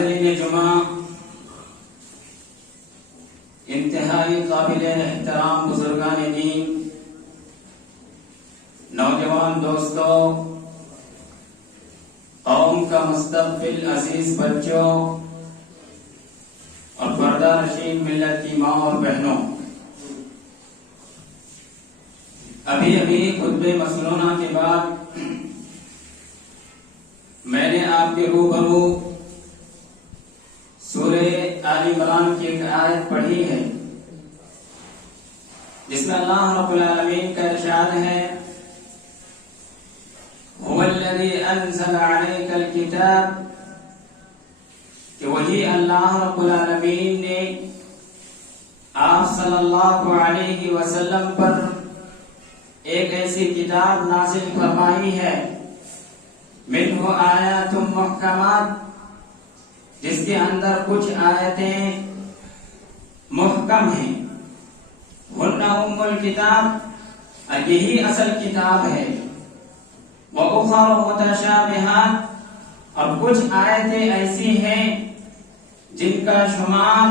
حاضرین جمعہ، انتہائی قابل احترام بزرگان دین، نوجوان دوستوں، قوم کا مستقبل عزیز بچوں اور پردہ نشین ملت کی ماں اور بہنوں، ابھی خطبہ مسنونہ کے بعد میں نے آپ کے روبرو سورہ آل عمران کی ایک آیت پڑھی ہے جس میں اللہ رب العالمین کا ارشاد ہے هو الذی انزل علیک الکتاب، کہ وہی اللہ رب العالمین نے آپ صلی اللہ علیہ وسلم پر ایک ایسی کتاب نازل فرمائی ہے منہ آیات محکمات، جس کے اندر کچھ آیتیں محکم ہیں، ہن ام الکتاب، اور یہی اصل کتاب ہے، وَأُخَرُ مُتَشَابِهَاتٌ، اور کچھ آیتیں ایسی ہیں جن کا شمار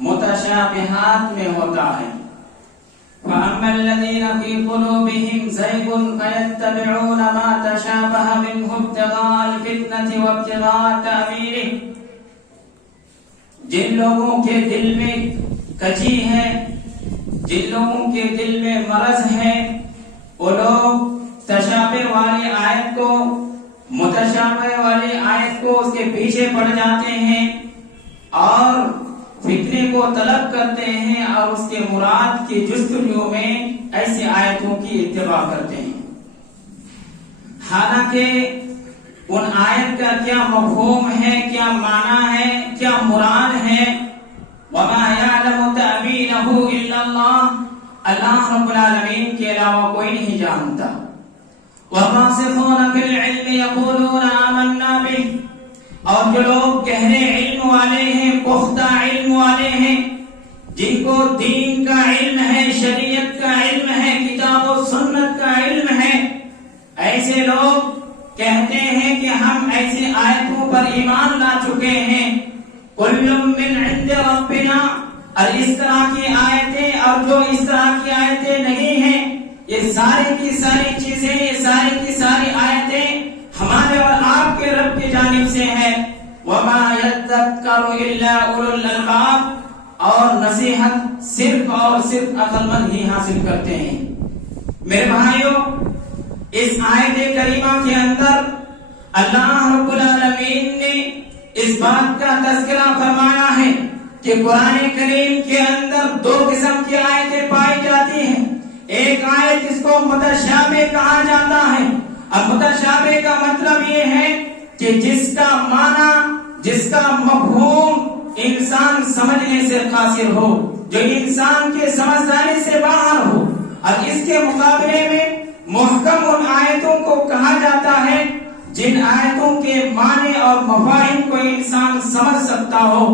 متشابہات میں ہوتا ہے۔ وَأَمَّا الَّذِينَ فِي قُلُوبِهِمْ زَيْغٌ فَيَتَّبِعُونَ مَا تَشَابَهَ مِنْهُ ابْتِغَاءَ الْفِتْنَةِ وَابْتِغَاءَ تَأْوِيلِهِ، جن لوگوں کے دل میں کجی ہے، جن لوگوں کے دل میں مرض ہے، وہ لوگ تشابہ والی آیت کو، متشابہ والی آیت کو اس کے پیچھے پڑ جاتے ہیں اور فکرے کو طلب کرتے ہیں اور اس کے مراد کی جستجو میں ایسی آیتوں کی اتباع کرتے ہیں، حالانکہ ان آیت کا کیا مفہوم ہے، کیا معنی ہے، کیا مراد ہے، وَمَا يَعْلَمُ تَأْوِيلَهُ إِلَّا اللَّهُ، اللہ رب العالمین کے علاوہ کوئی نہیں جانتا۔ وَالرَّاسِخُونَ فِي الْعِلْمِ يَقُولُونَ آمَنَّا بِهِ، اور جو لوگ گہرے علم والے ہیں، پختہ علم والے ہیں، جن کو دین کا علم ہے، شریعت کا علم ہے، کتاب و سنت کا علم ہے، ایسے لوگ کہتے ہیں کہ ہم ایسی آیتوں پر ایمان لا چکے ہیں، کل من عند ربنا، اور اس طرح کی آیتیں اور جو اس طرح کی آیتیں نہیں ہیں، یہ ساری کی ساری چیزیں، یہ ساری کی ساری آیتیں ہمارے اور آپ کے رب کی جانب سے ہے۔ وما يذكر الا اولو الالباب، اور نصیحت صرف اور صرف عقل مند ہی حاصل کرتے ہیں۔ میرے بھائیوں، اس آیت کریمہ کے اندر اللہ رب العالمین نے اس بات کا تذکرہ فرمایا ہے کہ قرآن کریم کے اندر دو قسم کی آیتیں پائی جاتی ہیں، ایک آیت جس کو متشابہ کہا جاتا ہے، اب متشابہ کا مطلب یہ ہے کہ جس کا معنی، جس کا مفہوم انسان سمجھنے سے قاصر ہو، جو انسان کے سمجھداری سے باہر ہو، اور اس کے مقابلے میں محکم ان آیتوں کو کہا جاتا ہے جن آیتوں کے معنی اور مفاہیم کو انسان سمجھ سکتا ہو،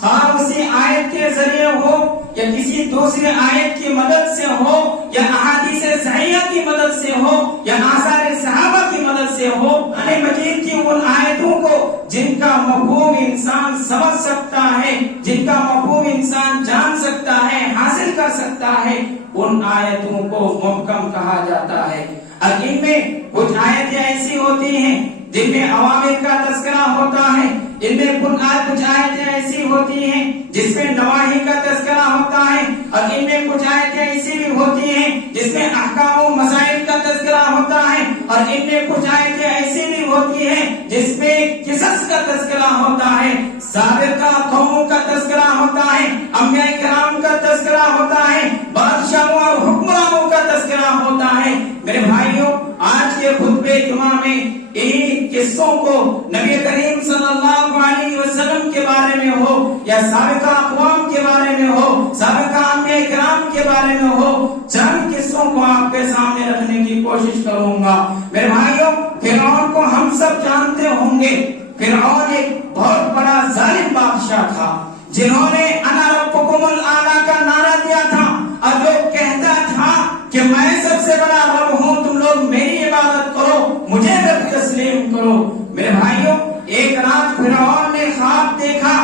خواہ اسی آیت کے ذریعے ہو یا کسی دوسرے آیت کی مدد سے ہو یا احادیث صحیحہ کی مدد سے ہو یا آثار صحابہ کی مدد سے ہو، قرآن مجید کی ان آیتوں کو جن کا مفہوم انسان سمجھ سکتا ہے، جن کا مفہوم انسان جان سکتا ہے، حاصل کر سکتا ہے، ان آیتوں کو محکم کہا جاتا ہے۔ اور ان میں کچھ آیتیں ایسی ہوتی ہیں جن میں اوامر کا تذکرہ ہوتا ہے، ان میں کچھ آیتیں ایسی ہوتی ہیں جس میں نواہی کا تذکرہ ہوتا ہے، اور ان میں کچھ آیتیں ایسی بھی ہوتی ہیں جس میں احکام و مسائل کا تذکرہ ہوتا ہے، اور ان میں کچھ آیتیں ایسی بھی ہوتی ہیں جس میں قصص کا تذکرہ ہوتا ہے، سابقہ قوموں کا تذکرہ ہوتا ہے، انبیاء کرام کا تذکرہ ہوتا ہے، بادشاہوں اور حکمرانوں کا تذکرہ ہوتا ہے۔ میرے بھائیوں، آج کے خطبے جمعہ میں انہی قصوں کو نبی کریم صلی اللہ علیہ وسلم کے بارے میں ہو یا سابقہ اقوام کے بارے میں ہو، سابقہ انبیاء کرام کے بارے میں ہو، چند قصوں کو آپ کے سامنے رکھنے کی کوشش کروں گا۔ میرے بھائیوں، فرعون کو ہم سب جانتے ہوں گے۔ فرعون ایک بہت بڑا ظالم بادشاہ تھا جنہوں نے انا ربکم الاعلی کا نعرہ دیا تھا، اور جو کہتا تھا کہ میں سب سے بڑا رب ہوں، تم لوگ میری عبادت کرو، مجھے رب تسلیم کرو۔ میرے بھائیوں، ایک رات فرعون نے خواب دیکھا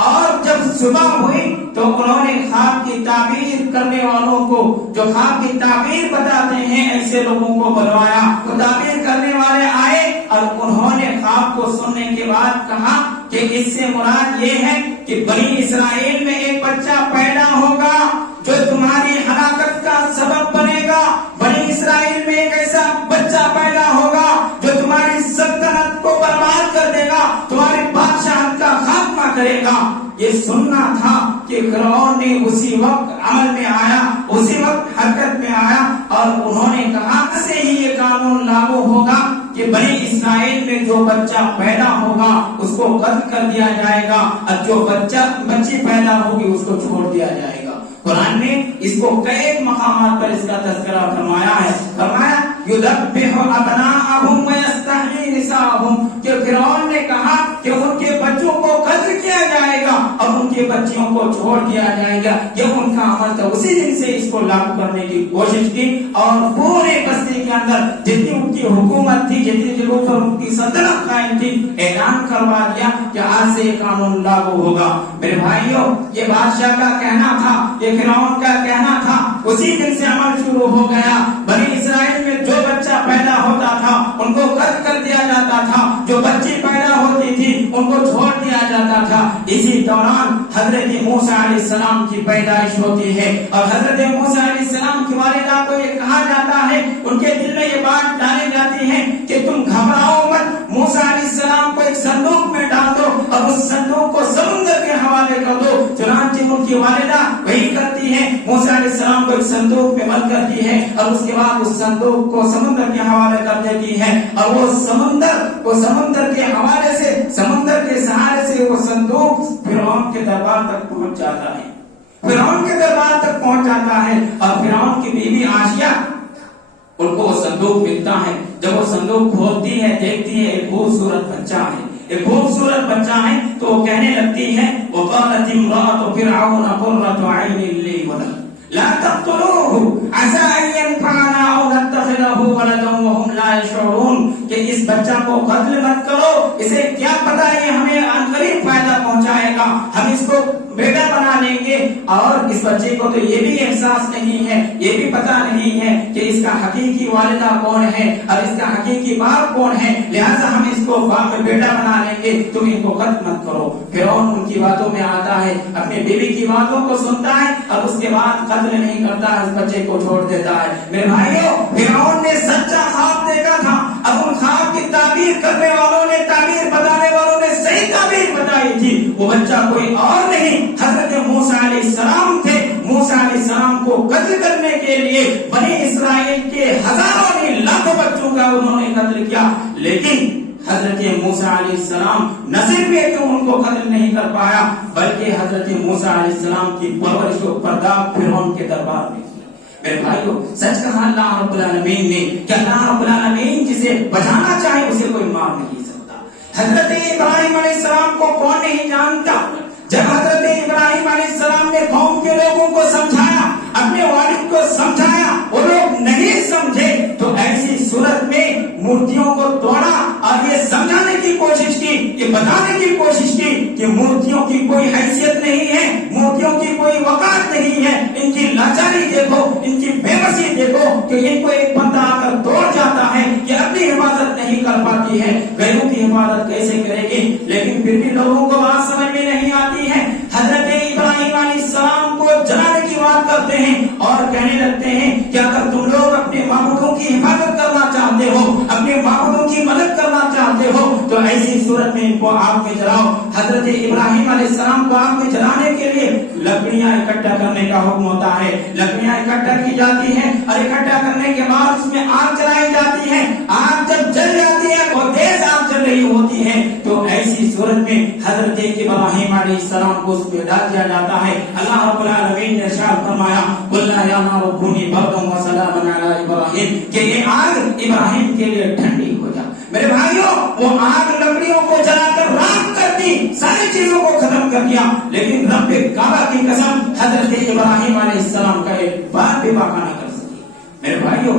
اور جب صبح ہوئی تو انہوں نے خواب کی تعبیر کرنے والوں کو، جو خواب کی تعبیر بتاتے ہیں، ایسے لوگوں کو بلوایا. وہ تعبیر کرنے والے آئے اور انہوں نے خواب کو سننے کے بعد کہا کہ اس سے مراد یہ ہے کہ بنی اسرائیل میں ایک بچہ پیدا ہوگا جو تمہاری ہلاکت کا سبب بنے گا. بنی اسرائیل میں ایک ایسا بچہ پیدا ہوگا جو تمہاری سلطنت کو برباد کر دے گا، تمہاری بادشاہت کا خاتمہ کرے گا. یہ سننا تھا کہ فرعون نے اسی وقت عمل میں آیا، اسی وقت حرکت میں آیا اور انہوں نے کہا سے ہی یہ قانون لاگو ہوگا کہ بنی اسرائیل میں جو بچہ پیدا ہوگا اس کو قتل کر دیا جائے گا اور جو بچی پیدا ہوگی اس کو چھوڑ دیا جائے گا. قرآن نے اس کو کئی مقامات پر اس کا تذکرہ فرمایا ہے. فرمایا یذبح ابناءهم ویستحیی نساءهم کہ فرعون نے کہا کہ ان کے بچوں کو قتل کیا جائے گا اور ان کی بچیوں کو چھوڑ دیا جائے گا. یہ ان کا عمل تھا. اسی دن سے اس کو لاگو کرنے کی کوشش کی اور پورے بستی کے اندر جتنی ان کی حکومت تھی، جتنی جگہوں پر ان کی سلطنت قائم تھی، اعلان کروا دیا کہ آج سے یہ قانون لاگو ہوگا. میرے بھائیوں، یہ بادشاہ کا کہنا تھا، یہ فرعون کا کہنا تھا. اسی دن سے عمل شروع ہو گیا. بنی اسرائیل میں جو بچہ پیدا ہوتا تھا ان کو قتل کر دیا جاتا تھا، جو بچی پیدا ہوتی تھی ان کو چھوڑ دیا جاتا تھا. اسی دوران حضرت موسیٰ علیہ السلام کی پیدائش ہوتی ہے اور حضرت موسیٰ علیہ السلام کی والدہ کو یہ کہا جاتا ہے، ان کے دل میں یہ بات ڈالی جاتی ہے کہ تم گھبراؤ مت، موسیٰ علیہ السلام کو ایک صندوق میں ڈال دو اور اس صندوق کو سمندر کے حوالے کر دو. چنانچہ ان کی والدہ وہی کرتی ہے، موسیٰ علیہ السلام کو ایک صندوق میں بند کرتی ہے اور اس کے بعد اس صندوق کو سمندر کے حوالے کر دیتی ہے اور وہ سمندر کے حوالے سے، سمندر کے سہارے سے وہ صندوق فرعون کے دربار تک پہنچ جاتا ہے. فرعون کے دربار تک پہنچ جاتا ہے اور فرعون کی بیوی آسیہ، ان کو وہ صندوق ملتا ہے. جب وہ صندوق کھولتی ہے، دیکھتی ہے ایک خوبصورت بچہ ہے، ایک خوبصورت بچہ ہے تو وہ کہنے لگتی ہے وقالت امرأة فرعون قرة عين لي ولد لا تقتلوه عسى ان ينفعنا او نتخذه ولدا وهم لا يشعرون کہ اس بچہ کو قتل مت کرو، اسے کیا پتہ ہے ہمیں عنقریب فائدہ پہنچائے گا، ہم اس کو بیٹا بنا لیں گے. اور اس بچے کو تو یہ بھی احساس نہیں ہے، یہ بھی پتہ نہیں ہے کہ اس کا حقیقی والدہ کون ہے اور اس کا حقیقی باپ کون ہے، لہذا ہم اس کو باپ میں بیٹا بنا لیں گے، تم ان کو قتل مت کرو. فرعون ان کی باتوں میں آتا ہے، اپنی بیوی کی باتوں کو سنتا ہے اور اس کے بعد قتل نہیں کرتا ہے، اس بچے کو چھوڑ دیتا ہے. میرے بھائیوں، فرعون نے سچا خواب دیکھا تھا. اب ان خواب کی تعبیر کرنے والوں نے، تعبیر بتانے والوں نے صحیح تعبیر بتائی تھی. وہ بچہ کوئی اور نہیں، حضرت موسیٰ علیہ السلام تھے. موسیٰ علیہ السلام کو قتل کرنے کے لیے بنی اسرائیل کے ہزاروں نہیں لاکھوں بچوں کا انہوں نے قتل کیا، لیکن حضرت موسیٰ علیہ السلام نہ صرف یہ کہ ان کو قتل نہیں کر پایا بلکہ حضرت موسیٰ علیہ السلام کی پرورش و پرداب فرعون کے دربار میں. میرے بھائیوں، سچ کہا اللہ رب العالمین نے کہ اللہ رب العالمین جسے بچانا چاہے اسے کوئی مار نہیں سکتا. حضرت ابراہیم علیہ السلام کو کون نہیں جانتا؟ جب حضرت ابراہیم علیہ السلام نے قوم کے لوگوں کو سمجھایا، اپنے والد کو سمجھایا، وہ لوگ نہیں سمجھے تو ایسی صورت میں مورتیوں کو توڑا اور یہ سمجھانے کی کوشش کی، یہ بتانے کی کوشش کی کہ مورتیوں کی کوئی حیثیت نہیں ہے، مورتیوں کی کوئی وقار نہیں ہے. ان کی لاچاری دیکھو، ان کی بے بسی دیکھو کہ ان کو ایک بندہ آ کر توڑ جاتا ہے، یہ اپنی حفاظت نہیں کر پاتی ہے، غیروں کی حفاظت کیسے کرے گی؟ لیکن پھر بھی لوگوں کو بات سمجھ میں نہیں آتی ہے. حضرت ابراہیم علیہ السلام کو جلانے کی بات کرتے ہیں اور کہنے لگتے ہیں کہ اگر تم لوگ اپنے معبودوں کی حفاظت کرنا چاہتے ہو، اپنے معبودوں کی مدد کرنا چاہتے ہو تو ایسی صورت میں ان کو آگ میں جلاؤ. حضرت ابراہیم علیہ السلام کو آگ میں جلانے کے لیے لکڑیاں اکٹھا کرنے کا حکم ہوتا ہے. لکڑیاں اکٹھا کی جاتی ہیں اور اکٹھا کرنے کے بعد اس میں آگ جلائی جاتی ہے. آگ جب جل جاتی ہے، بہت تیز آگ جل رہی ہوتی ہے، تو ایسی صورت میں حضرت ابراہیم علیہ السلام کو اس میں ڈال دیا جاتا ہے. اللہ رب العالمین نے ارشاد فرمایا قُلْنَا يَا نَارُ كُونِي بَرْدًا وَسَلَامًا عَلَىٰ إِبْرَاهِيمَ کہ یہ آگ ابراہیم کے لیے ٹھنڈی ہو جا. میرے بھائیوں، وہ آگ لکڑیوں کو جلا کر راکھ کر دی، ساری چیزوں کو ختم کر دیا، لیکن رب کعبہ کی قسم حضرت ابراہیم علیہ السلام کا ایک بات بھی باقی نہ کر سکی. میرے بھائیوں،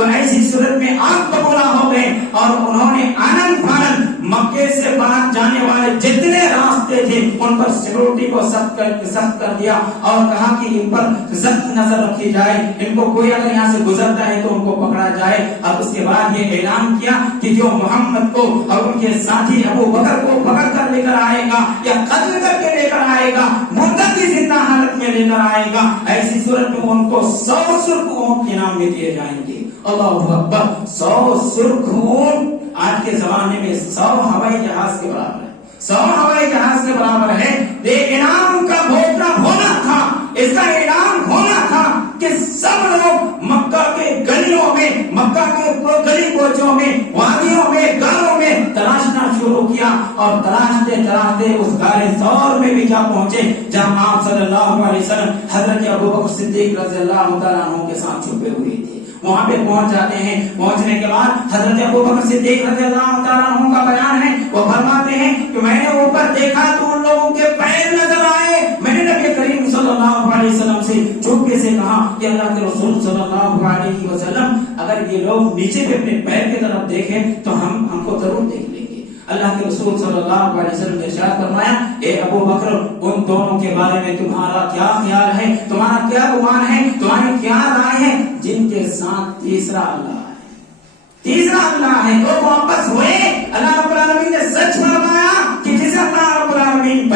تو ایسی صورت میں آپ بگولا ہو گئے اور انہوں نے آنند فانند مکے سے باہر جانے والے جتنے راستے تھے ان پر سیکورٹی کو سخت کر دیا اور کہا کہ ان پر سخت نظر رکھی جائے، ان کو کوئی اگر یہاں سے گزرتا ہے تو ان کو پکڑا جائے۔ اور اس کے بعد یہ اعلان کیا کہ جو محمد کو اور ان کے ساتھی ابو بکر کو پکڑ کر لے کر آئے گا یا قتل کر کے لے کر آئے گا، مردہ کی زندہ حالت میں لے کر آئے گا، ایسی صورت میں ان کو 100 سرخ اونٹ کے نام میں دیے جائیں گے۔ اللہ اکبر! 100 سرخ اونٹ آج کے زمانے میں 100 ہوائی جہاز کے برابر ہے، 100 ہوائی جہاز کے برابر ہے۔ یہ انعام کا گھوشنا ہونا تھا، اس کا اعلان ہونا تھا کہ سب لوگ مکہ کے گلیوں میں، مکہ کے گلی کوچوں میں، وادیوں میں، گاؤں میں تلاشنا شروع کیا اور تلاشتے تلاشتے اس غار ثور میں بھی جا پہنچے جہاں آپ صلی اللہ علیہ وسلم حضرت ابو بکر صدیق رضی اللہ تعالیٰ عنہ کے ساتھ چھپے ہوئے تھے۔ وہاں پہ پہنچ جاتے ہیں، پہنچنے کے بعد حضرت ابو بکر صدیق رضی اللہ تعالیٰ عنہ کا بیان ہے، وہ فرماتے ہیں کہ میں نے اوپر دیکھا تو ان لوگوں کے پیر نظر آئے، میں نے نبی کریم صلی اللہ علیہ وسلم سے چپکے سے کہا کہ اللہ کے رسول صلی اللہ علیہ وسلم اگر یہ لوگ نیچے پہ اپنے پیر کی طرف دیکھیں تو ہم کو ضرور دیکھ لیں گے۔ اللہ کے رسول صلی اللہ علیہ وسلم نے ارشاد فرمایا، اے ابو بکر ان دونوں کے بارے میں تمہارا کیا خیال ہے، تمہارا کیا گمان ہے، تمہاری کیا رائے ہے جن کے ساتھ تیسرا اللہ ہے، تیسرا اللہ ہے؟ وہ واپس ہوئے، اللہ رب العالمین نے سچ فرمایا کہ جسے اللہ رب العالمین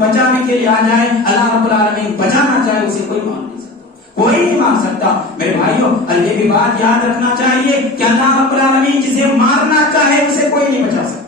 بچانے کے لیے آ جائے، اللہ رب العالمین بچانا چاہے اسے کوئی مان نہیں سکتا، کوئی نہیں مان سکتا۔ میرے بھائیوں یہ بھی بات یاد رکھنا چاہیے کہ اللہ رب العالمین جسے مارنا چاہے اسے کوئی نہیں بچا سکتا۔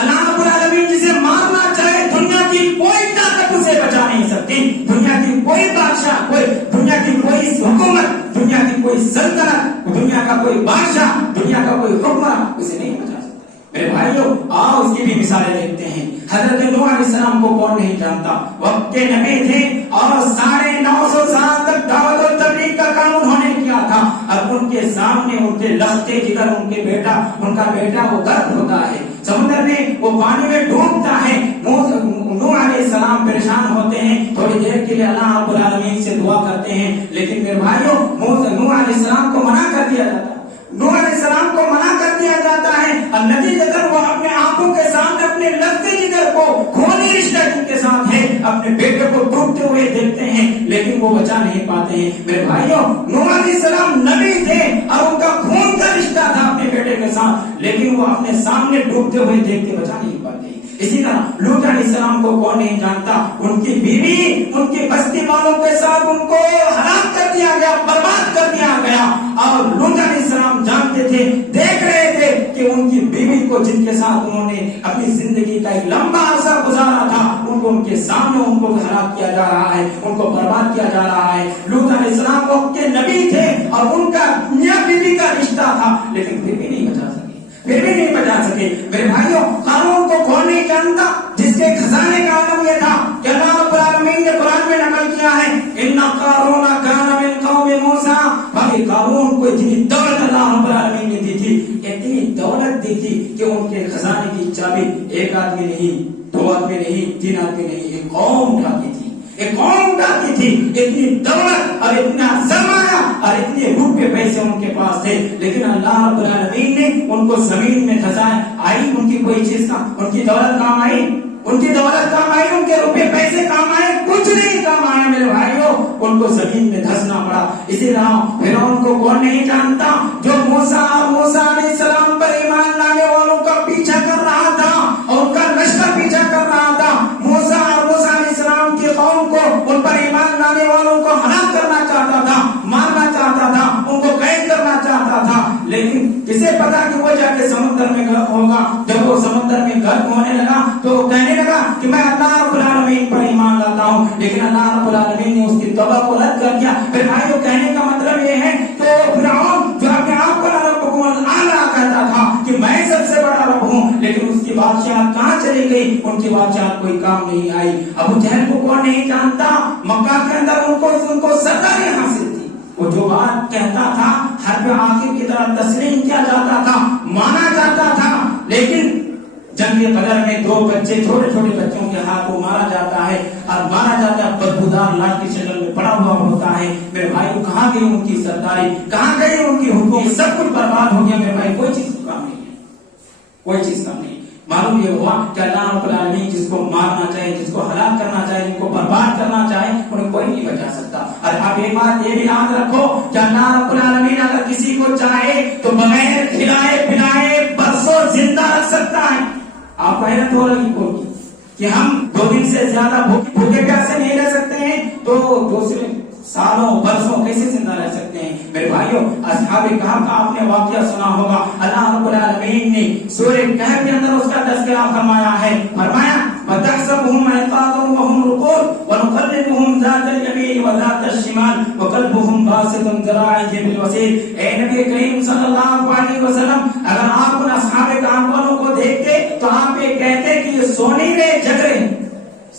اللہ رب العالمین جسے مارنا چاہے دنیا کی کوئی طاقت اسے بچا نہیں سکتی، دنیا کی کوئی بادشاہ، دنیا کی کوئی حکومت، دنیا کی کوئی سلطنت، دنیا کا کوئی بادشاہ، دنیا کا کوئی حکمراں اسے نہیں بچا سکتا۔ میرے بھائیوں آؤ اس کی بھی مثالیں دیکھتے ہیں۔ حضرت نوح علیہ السلام کو کون نہیں جانتا؟ وقت کے نبی تھے اور 950 سال تک دعوت و تبلیغ کا کام انہوں نے کیا تھا۔ اب ان کے سامنے ان کے لختے جگر ان کا بیٹا وہ غرق ہوتا ہے، سمندر میں وہ پانی میں ڈوبتا ہے۔ نوح علیہ السلام پریشان ہوتے ہیں، تھوڑی دیر کے لیے اللہ رب العالمین سے دعا کرتے ہیں، لیکن میرے بھائیوں نوح علیہ السلام کو منع کر دیا جاتا ہے، نوح علیہ السلام کو منع کر دیا جاتا ہے۔ اور نتیجتاً وہ اپنے آنکھوں کے سامنے اپنے لگتے جگر کو، خونی رشتہ جن کے ساتھ ہے، اپنے بیٹے کو ڈوبتے ہوئے دیکھتے ہیں، لیکن وہ بچا نہیں پاتے ہیں۔ میرے بھائیوں نوح علیہ السلام نبی تھے اور ان کا خون کا رشتہ تھا اپنے بیٹے کے ساتھ، لیکن وہ اپنے سامنے ڈوبتے ہوئے دیکھ کے بچا نہیں پاتے۔ اسی طرح لوط علیہ السلام کو کون نہیں جانتا؟ ان کی بیوی، ان کی بستی والوں کے ساتھ ان کو ہلاک کر دیا گیا، برباد کر دیا گیا، اور لوط علیہ السلام جانتے تھے، دیکھ رہے تھے کہ ان کی بیوی کو جن کے ساتھ انہوں نے اپنی زندگی کا ایک لمبا عرصہ گزارا تھا، ان کے سامنے ان کو ہلاک کیا جا رہا ہے، ان کو برباد کیا جا رہا ہے۔ لوط علیہ السلام وقت کے نبی تھے اور ان کا میاں بیوی کا رشتہ تھا، لیکن پھر بھی نہیں بچا سکے، میرے بھائیوں قارون کو کون نہیں جانتا جس کے خزانے کا عالم یہ تھا کہ اللہ رب العالمین نے قرآن میں نقل کیا ہے، ان قارون کان من قوم موسیٰ، باقی قارون کو اتنی دولت اللہ رب العالمین نے دی تھی، اتنی دولت دی تھی کہ ان کے خزانے کی چابی ایک آدمی نہیں، 2 آدمی نہیں، 3 آدمی نہیں، ایک قوم ڈاکی تھی، ایک قوم ڈاکی تھی۔ اتنی دولت اور اتنا سرمایہ اور اتنے روپے پیسے ان کے پاس تھے، لیکن اللہ رب العالمین نے ان کو زمین میں دھسایا، آئی ان کی کوئی چیز کا، ان کی دولت کام آئی، ان کی دولت کام آئی، ان کے روپے پیسے کام آئے، کچھ نہیں کام آیا میرے بھائیوں، ان کو زمین میں دھسنا پڑا۔ اسی طرح فرعون کو کون نہیں جانتا جو موسیٰ علیہ السلام پر ایمان لانے والوں کا پیچھا کر رہا تھا اور ان کا لشکر پیچھا کر رہا تھا۔ موسیٰ علیہ السلام کی قوم کو، ان پر ایمان لانے والوں کو ہلاک کرنا چاہتا تھا، مارنا چاہتا تھا، ان کو قید کرنا چاہتا تھا، لیکن کسے پتا کہ وہ جا کے سمندر میں غرق ہوگا۔ جب وہ سمندر میں غرق ہونے لگا تو وہ کہنے لگا کہ میں اللہ رب العالمین پر ایمان لاتا ہوں، لیکن اللہ رب العالمین نے اس کی توبہ کو رد کر دیا۔ پھر بھائیوں کہنے کا مطلب یہ ہے کہ فرعون جو اپنے آپ کو رب الاعلیٰ کہتا تھا کہ میں سب سے بڑا رب ہوں، لیکن اس کی بادشاہت کہاں چلی گئی؟ ان کی بادشاہت کوئی کام نہیں آئی۔ ابو جہل کو کون نہیں جانتا؟ مکہ کے اندر ان کو سرکاری حاصل تھی، وہ جو بات کہتا تھا ہر پہ آخر کی طرح تسلیم کیا جاتا تھا، مانا جاتا تھا، لیکن جنگ بدر میں 2 بچے چھوٹے چھوٹے بچوں کے ہاتھوں مارا جاتا ہے اور مارا جاتا ہے بدبودار لاٹ کی شکل میں پڑا ہوا ہوتا ہے. میرے بھائی کہاں گئی ان کی سرداری, کہاں گئی ان کی حکومت, سب کچھ برباد ہو گیا. میرے بھائی کوئی چیز کام نہیں ہے, کوئی چیز کام نہیں. معلوم یہ ہوا کہ اللہ رب العالمین جس کو مارنا چاہے, جس کو ہلاک کرنا چاہے, جن کو برباد کرنا چاہے, انہیں کوئی نہیں بچا سکتا. اور آپ ایک بات یہ بھی یاد رکھو کہ اللہ رب العالمین اگر کسی کو چاہے تو بغیر کھلائے پلائے برسوں زندہ رکھ سکتا ہے. آپ کو حیرت ہو رہی ہوگی کہ ہم 2 دن سے زیادہ بھوکے پیاسے نہیں رہ سکتے ہیں, تو دوسرے سالوں برسوں کیسے زندہ رہ سکتے ہیں. میرے بھائیوں, اصحاب کہف کا آپ نے واقعہ سنا ہوگا. اللہ رب العالمین نے سورہ کہف کے اندر اس کا تذکرہ فرمایا ہے. فرمایا وَتَحْسَبُهُمْ أَيْقَاظًا وَهُمْ رُقُودٌ وَنُقَلِّبُهُمْ ذَاتَ الْيَمِينِ وَذَاتَ الشِّمَالِ وَقَلْبُهُمْ بَاسِطٌ ذِرَاعَيْهِ بِالْوَسِيدِ. اے نبی کریم صلی اللہ علیہ وسلم, اگر آپ ان اصحاب کہف والوں کو دیکھتے تو آپ یہ کہتے کہ یہ سونی رہے جگ رہے,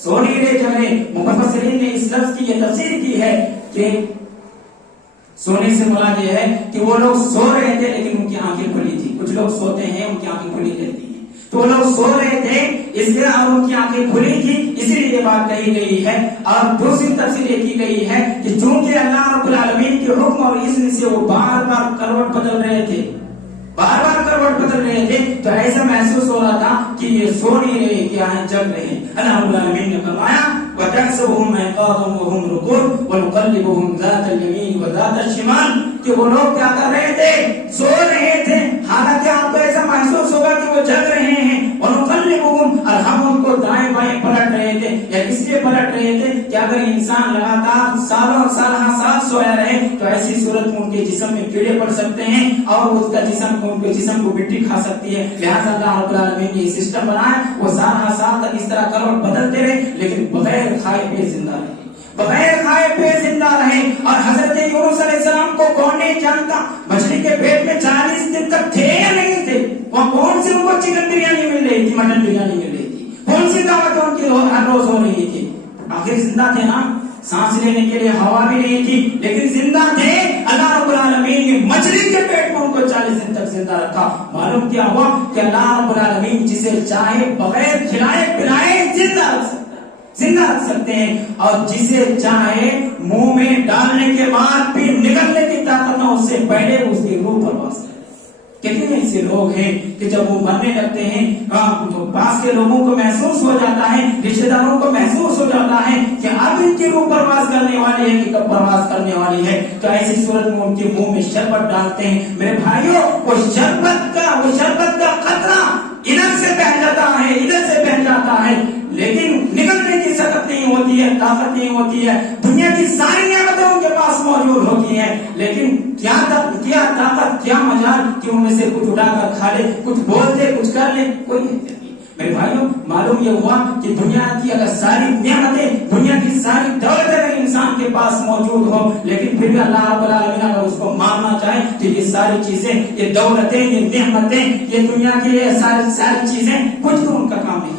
سونی رہے جگ رہے. مفسرین نے اس لفظ کی یہ تفسیر کی ہے کہ سونے سے مراد یہ ہے کہ وہ لوگ سو رہے تھے لیکن ان کی آنکھیں کھلی تھی. کچھ لوگ سوتے ہیں ان کی آنکھیں کھلی رہتی ہیں, تو وہ لوگ سو رہے تھے اس لیے اور ان کی آنکھیں کھلی تھی, اسی لیے یہ بات کہی گئی ہے. اور دوسری تفسیر یہ کی گئی ہے کہ چونکہ اللہ رب العالمین کے حکم اور اذن سے وہ بار بار کروٹ بدل رہے تھے, بار بار کروٹ بدل رہے تھے, تو ایسا محسوس ہو رہا تھا کہ یہ سو نہیں رہے, کیا ہے, جگ رہے. اللہ رب العالمین نے فرمایا وَتَحْسَبُهُمْ أَيْقَاظًا وَهُمْ رُقُودٌ وَنُقَلِّبُهُمْ ذَاتَ الْيَمِينِ وَذَاتَ الشِّمَالِ. کہ وہ لوگ کیا کر رہے تھے, سو رہے تھے, حالانکہ آپ کو ایسا محسوس ہوگا کہ وہ جگ رہے ہیں. وَنُقَلِّبُهُمْ, اور ہم ان کو دائیں بائیں پلٹ رہے تھے. یا اس لیے پلٹ رہے تھے کہ اگر انسان لگاتار سالوں سال سویا رہے تو ایسی صورت میں ان کے جسم میں کیڑے پڑ سکتے ہیں اور اس کا جسم ان کے جسم کو مٹی کھا سکتی ہے. لہٰذا اللہ رب العالمین نے یہ سسٹم بنایا, وہ سال تک اس طرح کروٹ بدلتے رہے لیکن بغیر کھائے پیے زندہ رہے, بغیر کھائے پیے زندہ رہے. اور حضرت یونس علیہ السلام کو کون نہیں جانتا, مچھلی کے پیٹ میں 40 دن تک تھے یا نہیں تھے, وہاں کون سی ان کو چکن بریانی مل رہی تھی, مٹن بریانی مل رہی تھی, کون سی دعوت ان کی ہر روز ہو رہی تھی. آخر زندہ تھے نا, سانس لینے کے لیے ہوا بھی نہیں تھی لیکن زندہ تھے. اللہ رب العالمین نے مچھلی کے پیٹ میں ان کو 40 دن تک زندہ رکھا. معلوم کیا ہوا کہ اللہ رب العالمین جسے چاہے بغیر کھلائے پلائے زندہ رکھ سکتا ہے, زندہ رکھ سکتے ہیں, اور جسے چاہے منہ میں ڈالنے کے بعد بھی نکلنے کی طاقت نہ, اس سے پہلے اس کی روح پرواز کرے. کتنے ایسے لوگ ہیں کہ جب وہ مرنے لگتے ہیں تو پاس کے لوگوں کو محسوس ہو جاتا ہے, رشتے داروں کو محسوس ہو جاتا ہے کہ اب ان کی روح پرواز کرنے والی ہے کہ کب پرواز کرنے والی ہے. تو ایسی صورت میں ان کے منہ میں شربت ڈالتے ہیں. میرے بھائیوں, وہ شربت کا قطرہ ادھر سے بہ جاتا ہے, ادھر سے بہ جاتا ہے, لیکن نکلنے کی سکت نہیں ہوتی ہے, طاقت نہیں ہوتی ہے. دنیا کی ساری نعمتیں ان کے پاس موجود ہوتی ہیں لیکن کیا طاقت, کیا مجال کہ ان میں سے کچھ اٹھا کر کھا لے, کچھ بول دے, کچھ کر لے, کوئی نہیں. میرے بھائیوں, معلوم یہ ہوا کہ دنیا کی اگر ساری نعمتیں, دنیا کی ساری دولت اگر انسان کے پاس موجود ہو لیکن پھر بھی اللہ رب العالمین اگر اس کو مارنا چاہے تو یہ ساری چیزیں, یہ دولتیں, یہ نعمتیں, یہ دنیا کی یہ ساری چیزیں کچھ تو ان کا کام نہیں,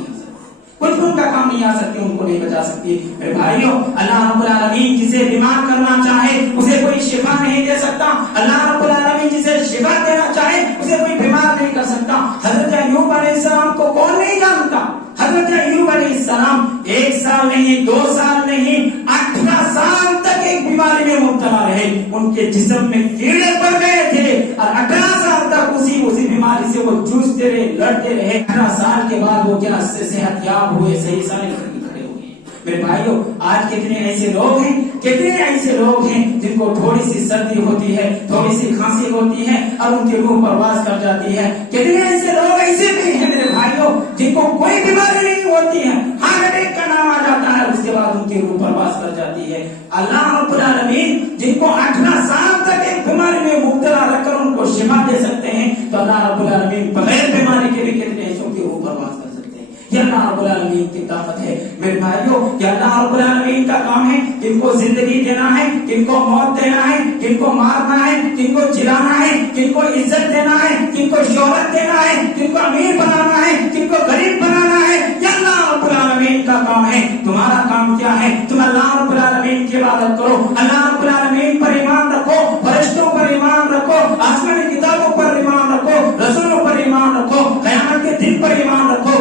کچھ ان کا کام نہیں آ سکتی, ان کو نہیں بچا سکتی. میرے بھائیوں, اللہ رب العالمین جسے بیمار کرنا چاہے اسے کوئی شفا نہیں دے سکتا. اللہ رب العالمین جسے شفا دینا چاہے اسے کوئی بیمار نہیں کر سکتا. حضرت ایوب علیہ السلام کو کون نہیں جانتا. حضرت ایوب علیہ السلام 1 سال نہیں, 2 سال نہیں, 18 سال تک ایک بیماری میں مبتلا رہے. ان کے جسم میں کیڑے پڑ گئے تھے اور 18 سال تک اسی بیماری سے وہ جوجھتے رہے, لڑتے رہے. 18 سال کے بعد وہ کیا صحت یاب ہوئے, صحیح سارے کھڑے ہو گئے. میرے بھائیوں, آج کتنے ایسے لوگ ہیں, کتنے ایسے لوگ ہیں جن کو تھوڑی سی سردی ہوتی ہے, تھوڑی سی کھانسی ہوتی ہے اور ان کی روح پرواز کر جاتی ہے. کتنے ایسے لوگ ایسے بھی ہیں میرے بھائیوں جن کو کوئی بیماری نہیں ہوتی ہے, ہارٹ اٹیک کا نام آ جاتا ہے, اس کے بعد ان کی روح پرواز کر جاتی ہے. اللہ رب العالمین جن کو 18 سال تک ایک بیماری میں مبتلا رکھ کر ان کو شفا دے سکتے ہیں, تو اللہ رب العالمین بغیر بیماری کے بھی کتنے ایسوں کی روح پرواز کر سکتے ہیں. یہ اللہ رب العالمین کی طاقت ہے. میرے بھائیوں, یہ اللہ رب العالمین کا کام ہے. کن کو زندگی دینا ہے, کن کو موت دینا ہے, کن کو مارنا ہے, کن کو جلانا ہے, کن کو عزت دینا ہے, کن کو شہرت دینا ہے, کن کو امیر بنانا ہے, کن کو غریب بنانا ہے. یہ اللہ رب العالمین کا کام ہے. تمہارا کام کیا ہے؟ تم اللہ رب العالمین کی عبادت کرو, اللہ رب العالمین پر ایمان رکھو, فرشتوں پر ایمان رکھو, آسمانی کتابوں پر ایمان رکھو, رسولوں پر ایمان رکھو, قیامت کے دن پر ایمان رکھو.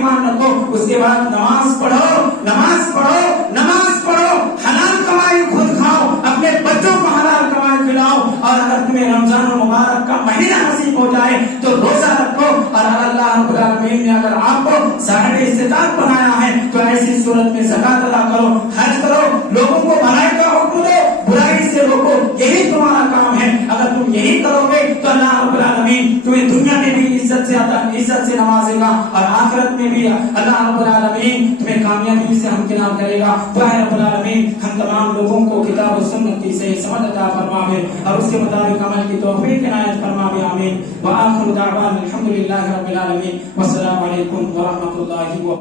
ایمان رکھو، اس کے بعد نماز پڑھو، نماز پڑھو، نماز پڑھو، حلال کمائی خود کھاؤ، اپنے بچوں کو حلال کمائی کھلاؤ، اور اگر تمہیں رمضان المبارک کا مہینہ نصیب ہو جائے تو روزہ رکھو، اور اللہ رب العالمین نے اگر آپ کو صاحب استطاعت بنایا ہے تو ایسی صورت میں زکات ادا کرو، حج کرو، لوگوں کو بھلائی کا حکم دو، برائی سے روکو، یہی تمہارا کام ہے۔ اگر تم یہی کرو گے تو اللہ رب العالمین تمہیں دنیا میں بھی عزت سے نوازے گا، اور آخرت میں بھی اللہ رب العالمین تمہیں کامیابی سے ہمکنار کرے گا۔ تو اے رب العالمین ہم تمام لوگوں کو کتاب و سنت کی صحیح سمجھ عطا فرماوے اور اس کے مطابق عمل کی توفیق عنایت فرماوے، آمین۔ وآخر دعوانا الحمدللہ رب العالمین، والسلام علیکم ورحمۃ اللہ وبرکاتہ۔